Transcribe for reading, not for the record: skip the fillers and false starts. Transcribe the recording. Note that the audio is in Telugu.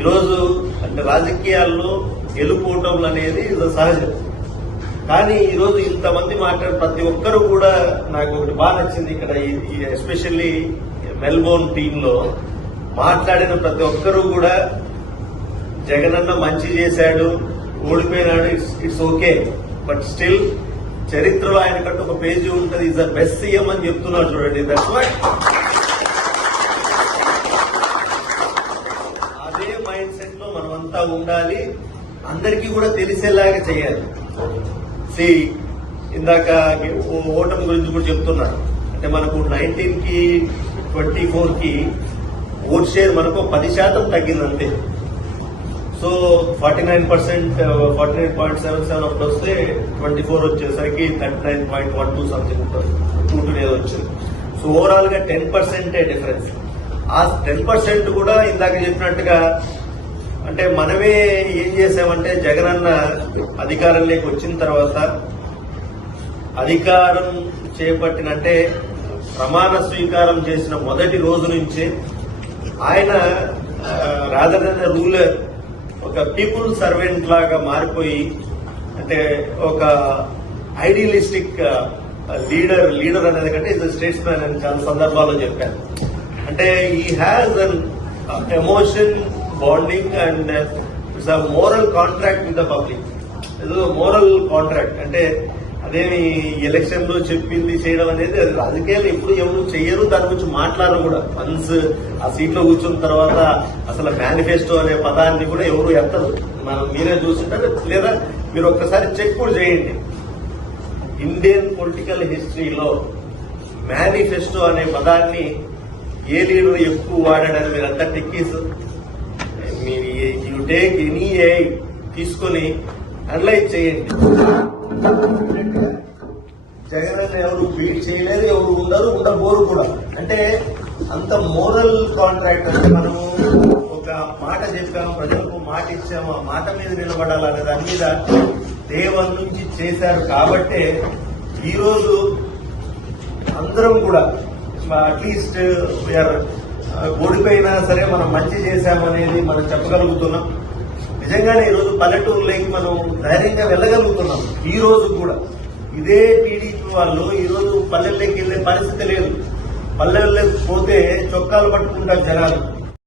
ఈరోజు అంటే రాజకీయాల్లో గెలుపోవటం అనేది సహజం. కానీ ఈరోజు ఇంతమంది మాట్లాడే ప్రతి ఒక్కరు కూడా నాకు ఒకటి బాగా నచ్చింది. ఇక్కడ ఎస్పెషల్లీ మెల్బోర్న్ టీంలో మాట్లాడిన ప్రతి ఒక్కరు కూడా జగనన్న మంచి చేశాడు, ఓడిపోయినాడు, ఇట్స్ ఓకే, బట్ స్టిల్ చరిత్రలో ఆయనకంటూ ఒక పేజీ ఉంటుంది, ఈజ్ ద బెస్ట్ సీఎం అని చెప్తున్నారు. చూడండి, దట్స్ వై అదే మైండ్ సెట్ లో మనమంతా ఉండాలి, అందరికీ కూడా తెలిసేలాగా చేయాలి. ఇందాక ఓటమి గురించి కూడా చెప్తున్నారు. అంటే మనకు 19 కి 24 కి ఓట్ షేర్ మనకు 10% తగ్గింది అంతే. సో 49%, 49.77 అప్పుడు వస్తే 24 వచ్చేసరికి 39.12 సంథింగ్ 22 ఏదో వచ్చింది. సో ఓవరాల్ గా 10% డిఫరెన్స్. ఆ 10% కూడా ఇందాక చెప్పినట్టుగా అంటే మనమే ఏం చేసామంటే జగనన్న అధికారంలోకి వచ్చిన తర్వాత అధికారం చేపట్టినంటే ప్రమాణ స్వీకారం చేసిన మొదటి రోజు నుంచే ఆయన రాదర్ దెన్ రూలర్ ఒక పీపుల్ సర్వెంట్ లాగా మారిపోయి అంటే ఒక ఐడియలిస్టిక్ లీడర్ అనేది కంటే ఇది స్టేట్స్ మ్యాన్ అని చాలా సందర్భాల్లో చెప్పాను. అంటే ఈ has an emotion bonding and it's a moral contract with the public. ఏదో మోరల్ కాంట్రాక్ట్ అంటే అదేమి ఎలక్షన్ లో చెప్పింది చేయడం అనేది అది రాజకీయాలు ఎప్పుడు ఎవరు చెయ్యరు, దాని గురించి మాట్లాడరు కూడా. వన్స్ ఆ సీట్ లో కూర్చున్న తర్వాత అసలు మేనిఫెస్టో అనే పదాన్ని కూడా ఎవరు ఎత్తరు. మనం మీరే చూస్తుంటారు, లేదా మీరు ఒక్కసారి చెక్ కూడా చేయండి. ఇండియన్ పొలిటికల్ హిస్టరీలో మేనిఫెస్టో అనే పదాన్ని ఏ లీడర్ ఎక్కువ వాడాడని మీరు అంతా టెక్కీస్ యూ టేక్ ఎనీ తీసుకొని అనలైజ్ చేయండి. జగన్ ఎవరు బీట్ చేయలేరు, ఎవరు ఉండబోరు కూడా. అంటే అంత మోరల్ కాంట్రాక్ట్. అంటే మనము ఒక మాట చెప్పాము, ప్రజలకు మాట ఇచ్చాము, ఆ మాట మీద నిలబడాలనే దాని మీద దేవన్ నుంచి చేశారు. కాబట్టే ఈరోజు అందరం కూడా అట్లీస్ట్ వీఆర్ ఓడిపోయినా సరే మనం మంచి చేశామనేది మనం చెప్పగలుగుతున్నాం. నిజంగానే ఈరోజు పల్లెటూరులోకి మనం ధైర్యంగా వెళ్ళగలుగుతున్నాం. ఈ రోజు కూడా ఇదే టీడీపీ వాళ్ళు ఈరోజు పల్లెల్లోకి వెళ్లే పరిస్థితి లేదు. పల్లెల్లోకి పోతే చొక్కాలు పట్టుకుంటారు జనాలు.